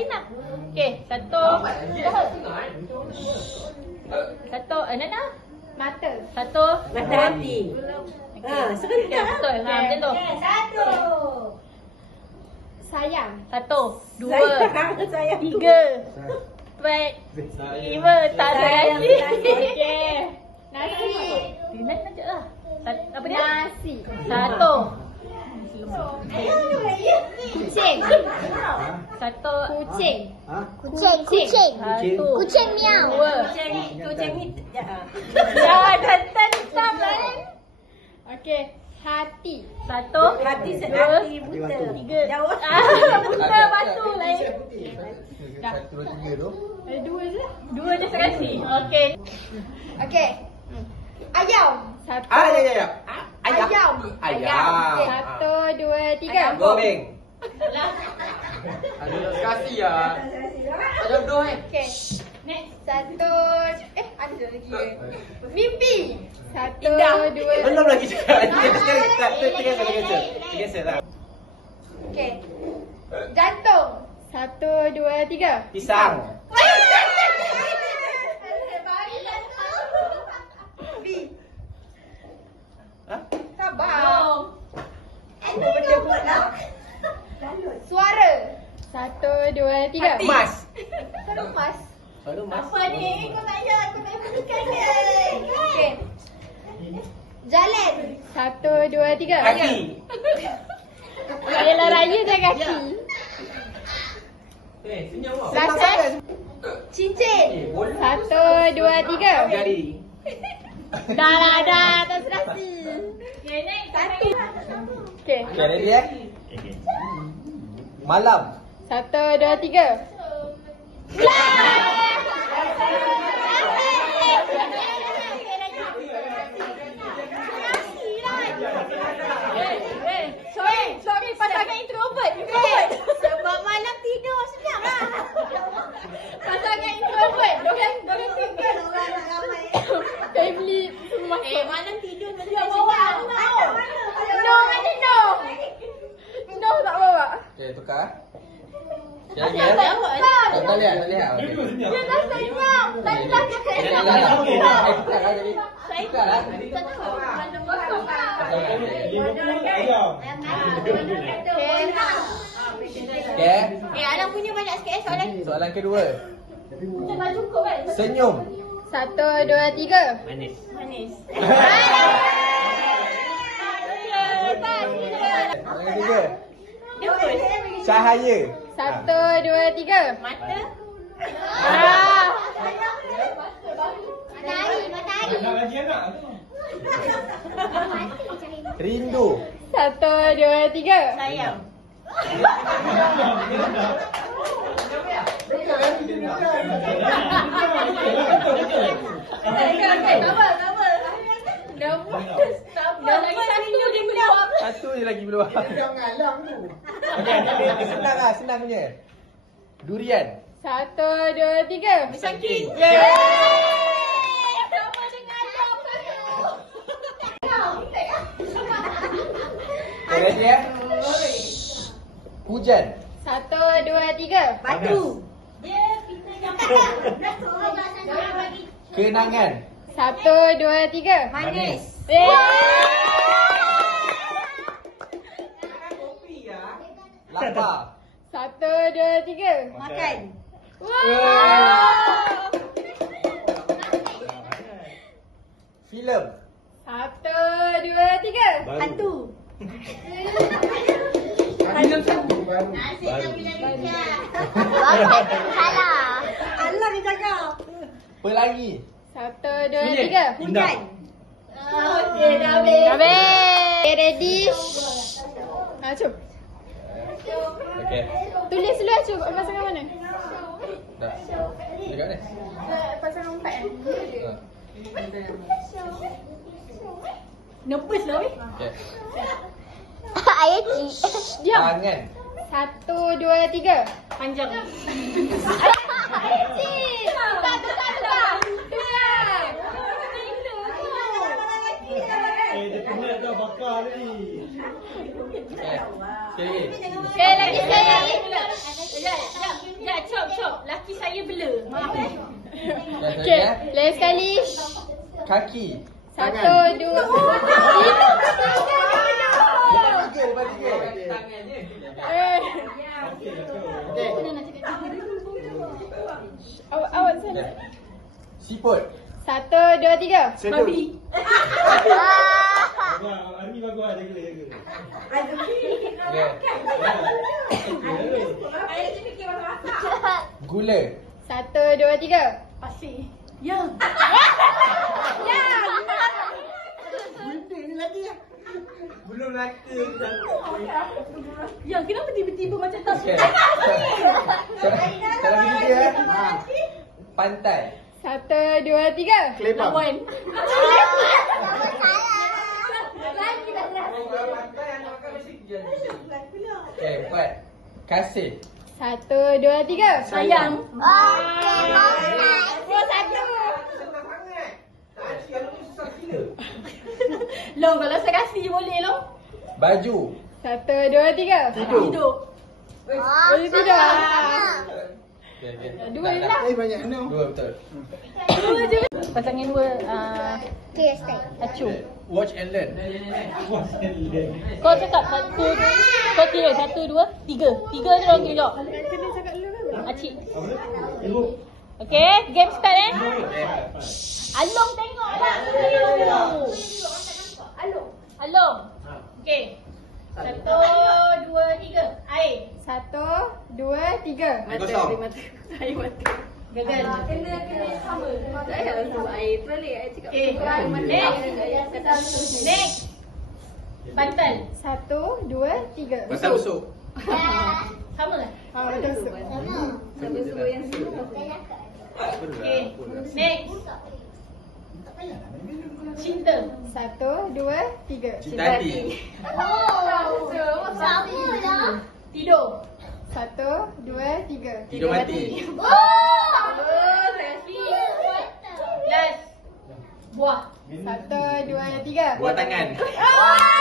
Inah. Okey, satu. Satu, Nana. Mata. Satu. Mata hati. Okey, betul. Ha, macam tu. Satu. Sayang. Satu, dua, Sayang. tiga, empat, lima. Tak ada lagi. Okey. Nasi. Tina saja lah. Apa dia? Nasi. Satu. Kucing. Satu. Kucing. Kucing. Satu. Kucing miau. Dua. Kucing ni. Ya, jantan hitam lain. Okey. Hati. Satu. Hati dua, sedati buta. tiga. Jauh. Buta batu lain. Dua je. Dua je sekali. Okey. Okey. Ayam. Satu. Ayam. Ayam. Ayam. Satu, dua, tiga. Goreng. Aduh, kasih ya. Ada dua Okey. Next. Satu. Ada lagi. Mimpi. Satu, dua. Belum lagi cakap. Tiga kali lah. Okey. Jantung. Satu, dua, tiga. Pisang. Sabar. Suara. Satu, dua, tiga. Emas. Suara emas. Selalu emas. Apa ni? Kau tak payah. Aku tak payah berikan dia. Okey. Jalan. Satu, dua, tiga. Kaki. Yalah raya je kaki. Senyum awak. Lasan. Cincin. Satu, dua, tiga. Jari. Dah. Tak serasi. Satu. Okey. Okay, ready eh? Malam. Satu, dua, tiga. Sorry, pasangan introvert. Sebab malam tidur senyap lah. Pasangan introvert. Dorang tinggal. Family semua. Malam tidur macam Dia senyap. bawa. No, mana no? No, tak bawa. Okay, tukar. Okay, lagi eh? Tak lihat. Okay. Dia dah senyap. Tadi dah cakap Tukar lah jadi. Tukar lah. Okay. Alang punya banyak sikit soalan. Soalan kedua. dah cukup kan? Senyum. Satu, dua, tiga. Manis. Soalan ketiga. Cahaya. Satu, dua, tiga. Mata. Matahari. Rindu. Satu, dua, tiga. Sayang. Satu je lagi belum. Senang punya. Durian. Satu, dua, tiga. Pisangking. Sama dengan jam Ready eh? Hujan. Satu, dua, tiga. Batu. Kenangan. Satu, dua, tiga. Manis. Lapar. Satu, dua, tiga. Makan. Filem. Satu, dua, tiga. Hantu. Salah. Allah dia cakap. Pelangi. Satu, dua, tiga. Hujan. Okey, dah habis. Habis. Okay, ready? Acum. Okay. Tulis dulu Acum. Pasangan mana? Dah. Dekat ni. Pasangan empat kan? Nervous lah weh. Okay. Ayah cik. Diam. Tangan. Satu, dua, tiga. Panjang. Cik. Tukar. Dia penat dah bakar ni. Okay. Sekali lagi. Sekali lagi. Okay, last sekali. Kaki. 1, 2, 3. Lepas tiga. Awak sana. Siput. 1, 2, 3. Babi. Army bagus lah, jaga. Gula. 1, 2, 3. Pasir. Ya. Belum rata. Ya, kenapa tiba-tiba macam tak Okay. suka? Kalau begitu Pantai. 1, 2, 3. Lawan. Okay, 4. Kasih. 1, 2, 3. Sayang. Long, kalau saya kasih je boleh long. Baju. 1, 2, 3. Hidup. Boleh tidur. Dua je lah. Dua betul. Pasangan dua. Acu. Watch and learn. Kau cakap satu. Kau kira 1, 2, 3. 3 je orang kira. Kena cakap dulu kan? Acik. Okay, game start Along tengok lah. Along. Okay. 1, 2, 3. Air. 1, 2, 3. Kosong. Gagal. Kena sama. Saya langsung air pelik. Saya cakap. Okay. Next. Bantal. 1, 2, 3. Pasal busuk. Sama lah. Betul. Okay. Next. Cinta. 1, 2, 3. Cinta hati. Tidur. 1, 2, 3. Tidur mati. Last. Buah. 1, 2, 3. Buat tangan. Oh!